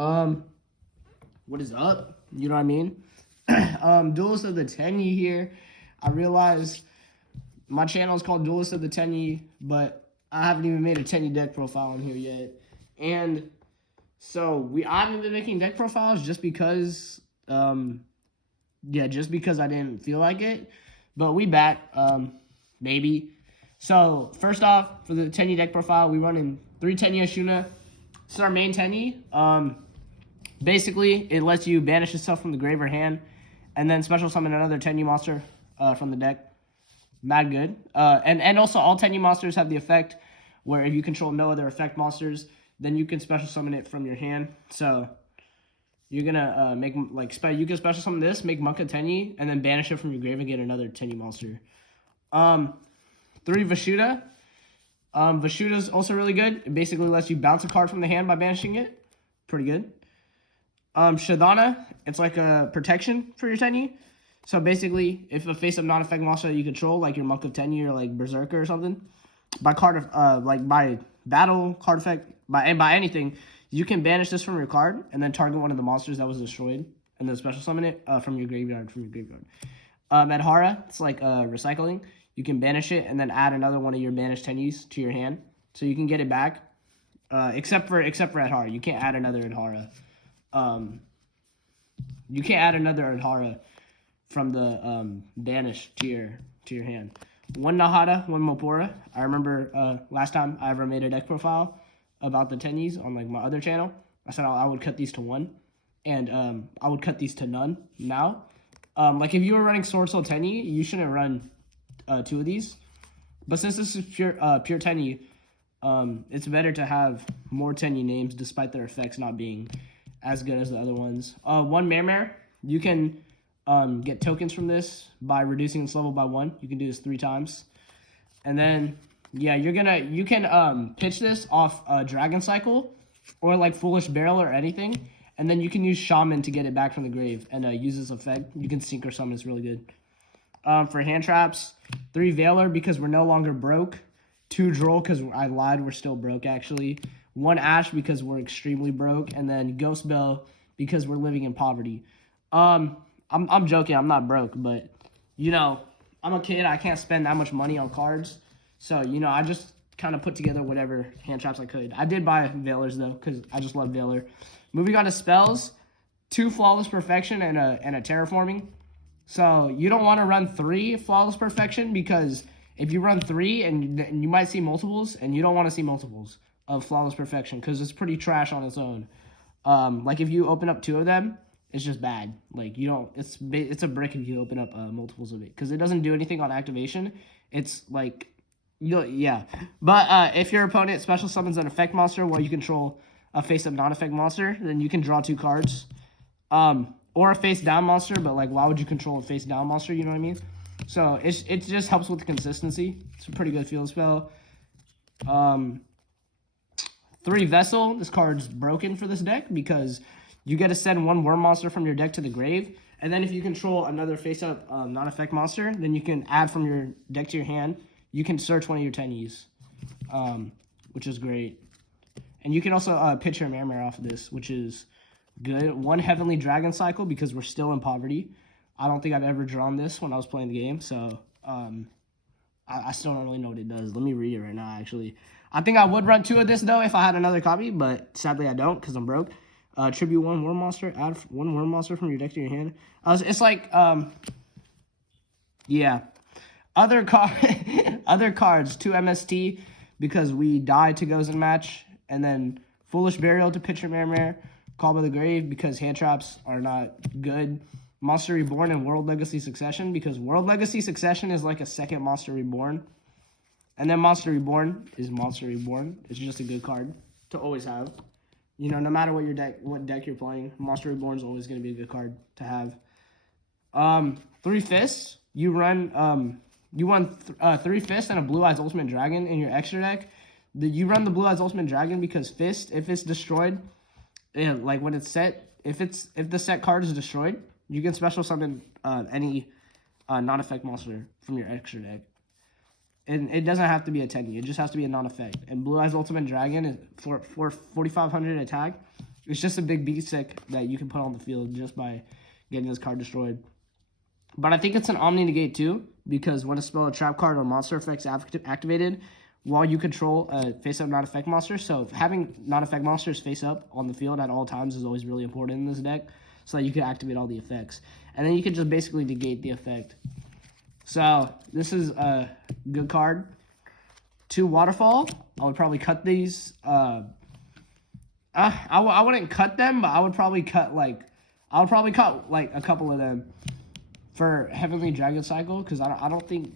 What is up? You know what I mean? Duelist of the Tenyi here. I realize my channel is called Duelist of the Tenyi, but I haven't even made a Tenyi deck profile in here yet. And so I haven't been making deck profiles just because, just because I didn't feel like it. But we back, maybe. So first off, for the Tenyi deck profile, we run in 3 Tenyi Ashuna. This is our main Tenyi. Basically, it lets you banish yourself from the grave or hand, and then special summon another Tenyi monster from the deck. Mad good. And also, all Tenyi monsters have the effect where if you control no other effect monsters, then you can special summon it from your hand. So you're gonna you can special summon this, make Monka Tenyi, and then banish it from your grave and get another Tenyi monster. 3 Vashuda. Vashuda's also really good. It basically lets you bounce a card from the hand by banishing it. Pretty good. Shadana, it's like a protection for your Tenyi. So basically, if a face-up non-effect monster that you control, like your Monk of Tenyi or like Berserker or something, by battle card effect, by anything, you can banish this from your card and then target one of the monsters that was destroyed and then special summon it from your graveyard. At Hara, it's like recycling. You can banish it and then add another one of your banished Tenyis to your hand, so you can get it back. Except for at Hara, you can't add another at Hara. You can't add another Adhara from the banish to your hand. 1 Nahata, 1 Mopora. I remember last time I ever made a deck profile about the Tenyis on like my other channel. I said I would cut these to 1, and I would cut these to none now. Like if you were running Sword Soul Tenyi, you shouldn't run 2 of these. But since this is pure Tenyi, it's better to have more Tenyi names despite their effects not being as good as the other ones. 1 Mare. You can get tokens from this by reducing its level by 1. You can do this 3 times. And then, yeah, you can pitch this off Dragon Cycle or like Foolish Barrel or anything. And then you can use Shaman to get it back from the grave and use this effect. You can Sync or Summon. It's really good. For hand traps, 3 Veiler because we're no longer broke. 2 Droll because I lied, we're still broke actually. 1 Ash because we're extremely broke, and then Ghost Bell because we're living in poverty. I'm joking, I'm not broke, but you know, I'm a kid, I can't spend that much money on cards. So, you know, I just kind of put together whatever hand traps I could. I did buy Veilers though, because I just love Veiler. Moving on to spells, 2 Flawless Perfection and a Terraforming. So you don't want to run 3 Flawless Perfection because if you run 3 and you might see multiples, and you don't want to see multiples of Flawless Perfection because it's pretty trash on its own. Like if you open up 2 of them, it's just bad. Like you don't. It's a brick if you open up multiples of it because it doesn't do anything on activation. It's like, yeah. But if your opponent special summons an effect monster while you control a face-up non-effect monster, then you can draw 2 cards. Or a face-down monster, but like why would you control a face-down monster? You know what I mean? So it just helps with the consistency. It's a pretty good field spell. 3 Vessel. This card's broken for this deck because you get to send 1 worm monster from your deck to the grave. And then if you control another face-up non-effect monster, then you can add from your deck to your hand. You can search one of your Tenyis, which is great. And you can also pitch your Mare off of this, which is good. 1 Heavenly Dragon Cycle because we're still in poverty. I don't think I've ever drawn this when I was playing the game, so I still don't really know what it does. Let me read it right now, actually. I think I would run 2 of this, though, if I had another copy, but sadly I don't because I'm broke. Tribute 1 Worm Monster. Add 1 Worm Monster from your deck to your hand. It's like, yeah. Other cards, 2 MST because we die to goes in match, and then Foolish Burial to pitch your Mare. Call by the Grave because hand traps are not good. Monster Reborn and World Legacy Succession because World Legacy Succession is like a second Monster Reborn. And then Monster Reborn is Monster Reborn. It's just a good card to always have. You know, no matter what deck you're playing, Monster Reborn is always going to be a good card to have. 3 Fists. You run 3 Fists and a Blue Eyes Ultimate Dragon in your extra deck. You run the Blue Eyes Ultimate Dragon because Fist, if it's destroyed, like when it's set, if the set card is destroyed, you can special summon any non-effect monster from your extra deck. And it doesn't have to be a Tenyi. It just has to be a non-effect. And Blue Eyes Ultimate Dragon is for 4,500 attack. It's just a big beat stick that you can put on the field just by getting this card destroyed. But I think it's an Omni Negate too, because when a spell, a trap card, or monster effects activated while you control a face-up non-effect monster. So having non-effect monsters face up on the field at all times is always really important in this deck, so that you can activate all the effects. And then you can just basically negate the effect. So this is a good card. 2 Waterfall. I would probably cut these. I wouldn't cut them, but I would probably cut like a couple of them for Heavenly Dragon Cycle, because I don't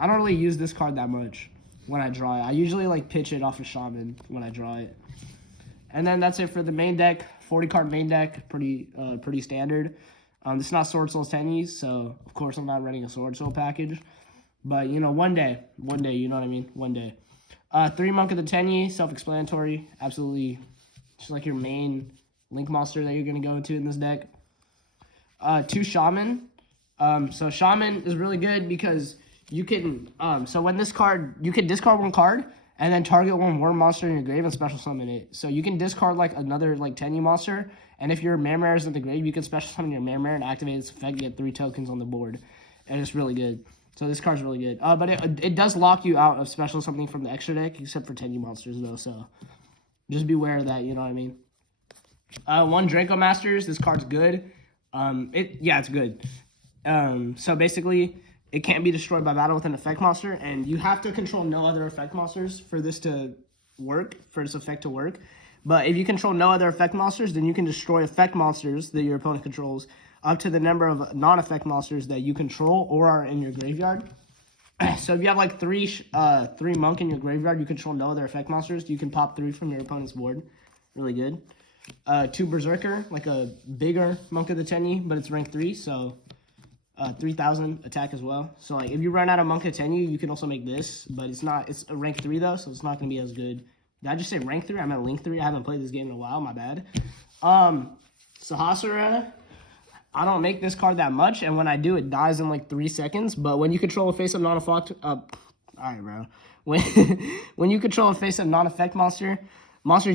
really use this card that much when I draw it. I usually like pitch it off of Shaman when I draw it. And then that's it for the main deck. 40 card main deck, pretty standard. This is not Sword Soul's Tenyi, so of course I'm not running a Sword Soul package. But you know, one day, you know what I mean? One day. 3 Monk of the Tenyi, self-explanatory. Absolutely, just like your main Link monster that you're gonna go into in this deck. 2 Shaman. So Shaman is really good because you can, so when this card, you can discard 1 card and then target 1 worm monster in your grave and special summon it. So you can discard like another like Tenyi monster, and if your Marmar is in the grave, you can special summon your Marmar and activate its effect, get 3 tokens on the board. And it's really good. So this card's really good. But it does lock you out of special something from the extra deck, except for Tenyi monsters though, so just beware of that, you know what I mean? 1 Draco Masters, this card's good. It's good. So basically, it can't be destroyed by battle with an effect monster, and you have to control no other effect monsters for this to work, for its effect to work. But if you control no other effect monsters, then you can destroy effect monsters that your opponent controls up to the number of non-effect monsters that you control or are in your graveyard. So if you have like 3 Monk in your graveyard, you control no other effect monsters, you can pop 3 from your opponent's board. Really good. 2 Berserker, like a bigger Monk of the Tenyi, but it's rank 3, so 3,000 attack as well. So like if you run out of Monk of Tenyi, you can also make this, but it's a rank 3 though, so it's not going to be as good. Did I just say rank 3? I meant link 3. I haven't played this game in a while, my bad. Sahasrara, I don't make this card that much, and when I do, it dies in like 3 seconds. But when you control a face-up non-effect, alright, bro. When you control a face-up non-effect monsters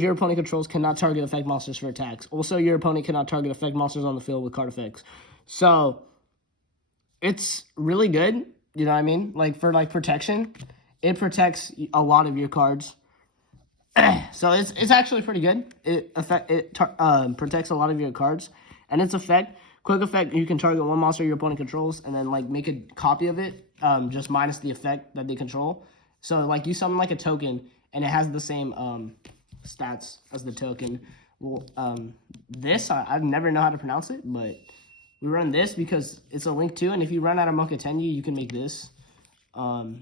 your opponent controls cannot target effect monsters for attacks. Also, your opponent cannot target effect monsters on the field with card effects. So it's really good, you know what I mean? Like for like protection, it protects a lot of your cards. So it's actually pretty good. It protects a lot of your cards, and its effect. Quick effect, you can target 1 monster your opponent controls and then like make a copy of it, just minus the effect that they control. So like you summon like a token and it has the same stats as the token. Well, I never know how to pronounce it, but we run this because it's a link 2, and if you run out of Monk of Tenyi, you can make this. That's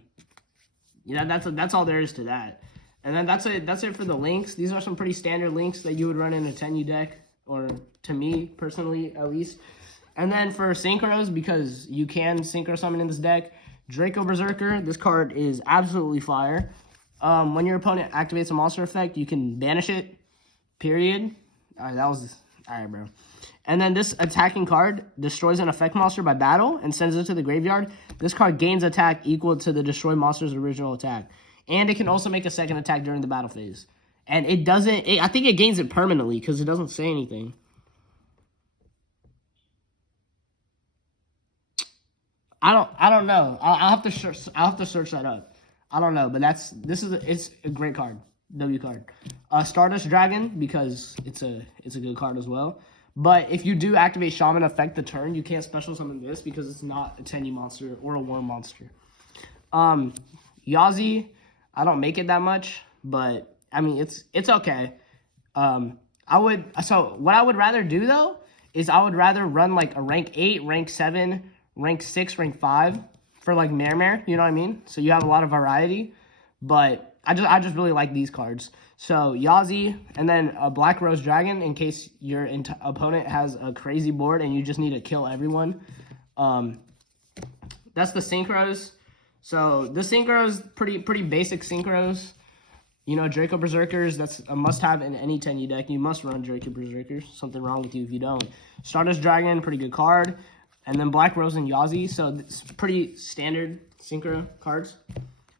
all there is to that. And then that's it for the links. These are some pretty standard links that you would run in a Tenyi deck, or to me personally at least. And then for synchros, because you can synchro summon in this deck, Draco Berserker, this card is absolutely fire. When your opponent activates a monster effect, you can banish it, period. Alright, bro. And then this attacking card destroys an effect monster by battle and sends it to the graveyard. This card gains attack equal to the destroyed monster's original attack. And it can also make a second attack during the battle phase. And it doesn't, I think it gains it permanently because it doesn't say anything. I don't know. I'll have to search that up. I don't know, but it's a great card. W card. Stardust Dragon, because it's a good card as well. But if you do activate Shaman effect the turn, you can't special summon this because it's not a Tenyi monster or a worm monster. Yazi, I don't make it that much, but I mean it's okay. What I would rather do though is I would rather run like a rank 8, rank 7, rank 6, rank 5 for like Marmar, you know what I mean? So you have a lot of variety, but I just really like these cards. So Yazi, and then a Black Rose Dragon in case your opponent has a crazy board and you just need to kill everyone. That's the synchros. So the synchros, pretty basic synchros. You know, Draco Berserkers, that's a must-have in any Tenyi deck. You must run Draco Berserkers. Something wrong with you if you don't. Stardust Dragon, pretty good card. And then Black Rose and Yazi, so it's pretty standard synchro cards.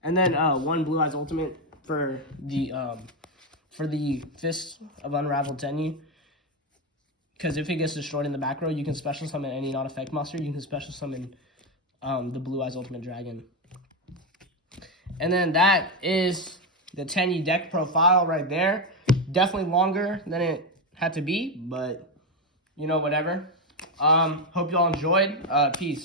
And then 1 Blue Eyes Ultimate for the Fist of Unraveled Tenyi. Because if it gets destroyed in the back row, you can special summon any non-effect monster. You can special summon the Blue Eyes Ultimate Dragon. And then that is the Tenyi deck profile right there. Definitely longer than it had to be, but, you know, whatever. Hope y'all enjoyed. Peace.